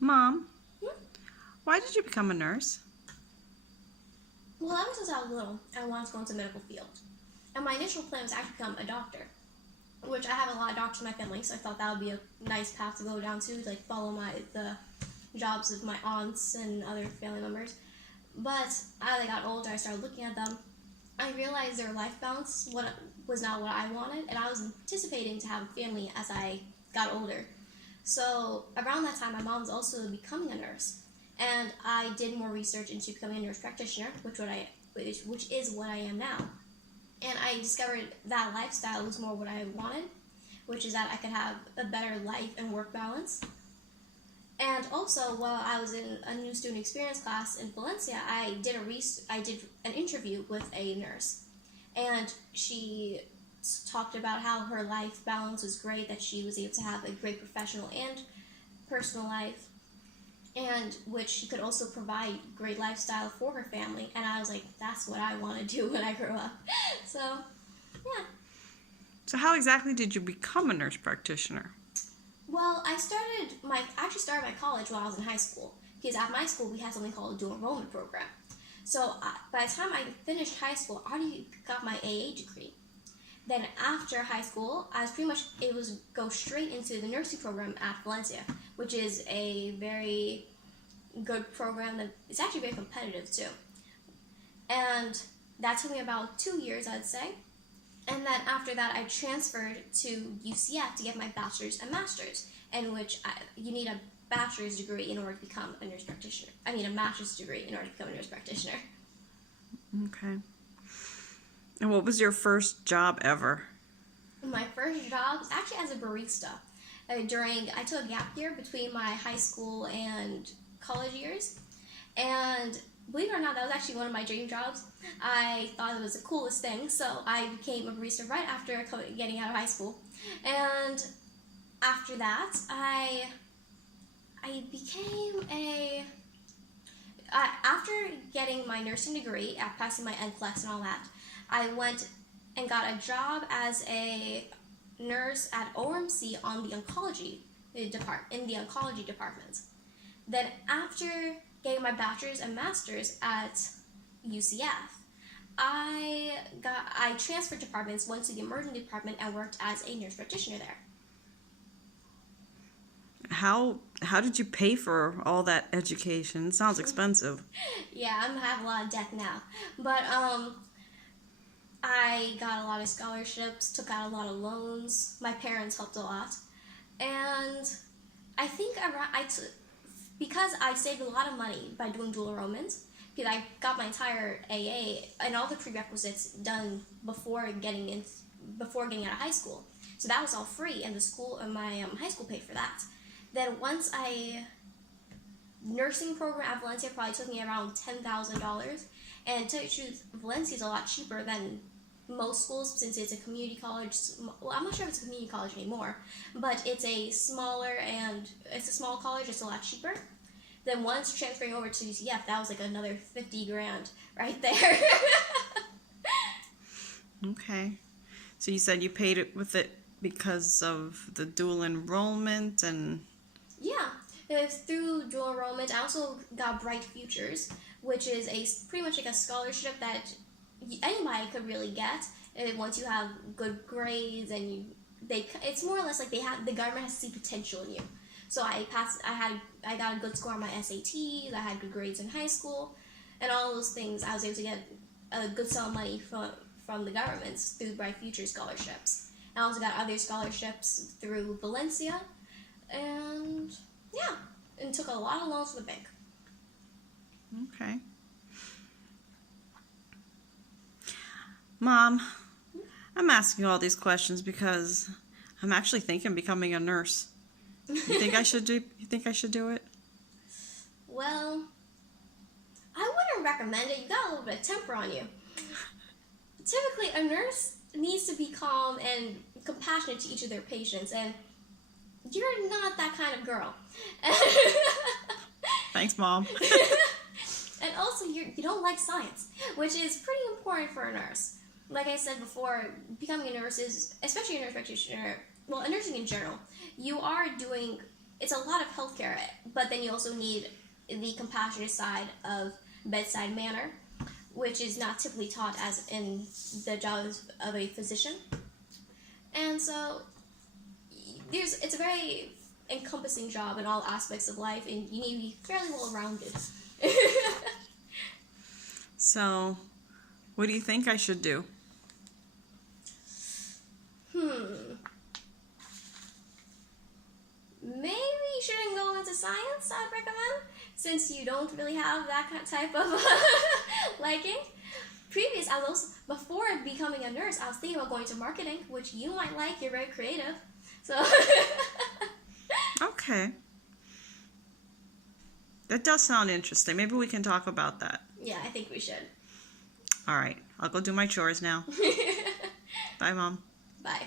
Mom, Hmm? why did you become a nurse? Well, ever since I was little, I wanted to go into the medical field. And my initial plan was to actually become a doctor, which I have a lot of doctors in my family, so I thought that would be a nice path to go down to, like follow the jobs of my aunts and other family members. But as I got older, I started looking at them. I realized their life balance was not what I wanted, and I was anticipating to have a family as I got older. So around that time, my mom was also becoming a nurse, and I did more research into becoming a nurse practitioner, which is what I am now. And I discovered that lifestyle was more what I wanted, which is that I could have a better life and work balance. And also, while I was in a new student experience class in Valencia, I did an interview with a nurse, and she talked about how her life balance was great, that she was able to have a great professional and personal life, and which she could also provide great lifestyle for her family. And I was like, that's what I want to do when I grow up. So, yeah. So, how exactly did you become a nurse practitioner? Well, I actually started my college while I was in high school, because at my school we had something called a dual enrollment program. So by the time I finished high school, I already got my AA degree. Then after high school, I was pretty much able to go straight into the nursing program at Valencia, which is a very good program that is actually very competitive too. And that took me about 2 years, I'd say. And then after that, I transferred to UCF to get my bachelor's and master's, in which you need a bachelor's degree in order to become a nurse practitioner. I mean, a master's degree in order to become a nurse practitioner. Okay. And what was your first job ever? My first job was actually as a barista. I took a gap year between my high school and college years, and believe it or not, that was actually one of my dream jobs. I thought it was the coolest thing, so I became a barista right after getting out of high school. And after that, I became a after getting my nursing degree, after passing my NCLEX and all that, I went and got a job as a nurse at OMC on the oncology in the oncology department. Then after getting my bachelor's and master's at UCF, I transferred departments, went to the emerging department, and worked as a nurse practitioner there. How did you pay for all that education? It sounds expensive. Yeah, I have a lot of debt now, but I got a lot of scholarships, took out a lot of loans. My parents helped a lot, and I think because I saved a lot of money by doing dual enrollment, because I got my entire AA and all the prerequisites done before getting out of high school. So that was all free, and the school and my high school paid for that. Then once nursing program at Valencia probably took me around $10,000, and to tell you the truth, Valencia is a lot cheaper than most schools since it's a community college. Well, I'm not sure if it's a community college anymore, but it's a small college. It's a lot cheaper. Then once transferring over to UCF, that was like another 50 grand right there. Okay. So you said you paid it with it because of the dual enrollment and... Yeah, through dual enrollment, I also got Bright Futures, which is pretty much like a scholarship that anybody could really get once you have good grades, and it's more or less like the government has to see potential in you. So I got a good score on my SATs, I had good grades in high school, and all those things. I was able to get a good sum of money from the government through Bright Futures scholarships. I also got other scholarships through Valencia, and yeah, and took a lot of loans from the bank. Okay. Mom, I'm asking you all these questions because I'm actually thinking of becoming a nurse. You think I should do it? Well, I wouldn't recommend it. You got a little bit of temper on you. Typically, a nurse needs to be calm and compassionate to each of their patients, and you're not that kind of girl. Thanks, Mom. And also, you don't like science, which is pretty important for a nurse. Like I said before, becoming a nurse is, especially a nurse practitioner, well, a nursing in general, you are doing it's a lot of healthcare, but then you also need the compassionate side of bedside manner, which is not typically taught as in the job of a physician. And so it's a very encompassing job in all aspects of life, and you need to be fairly well rounded. So, what do you think I should do? Maybe you shouldn't go into science, I'd recommend, since you don't really have that type of liking. Before becoming a nurse, I was thinking about going to marketing, which you might like. You're very creative. So. Okay. That does sound interesting. Maybe we can talk about that. Yeah, I think we should. All right. I'll go do my chores now. Bye, Mom. Bye.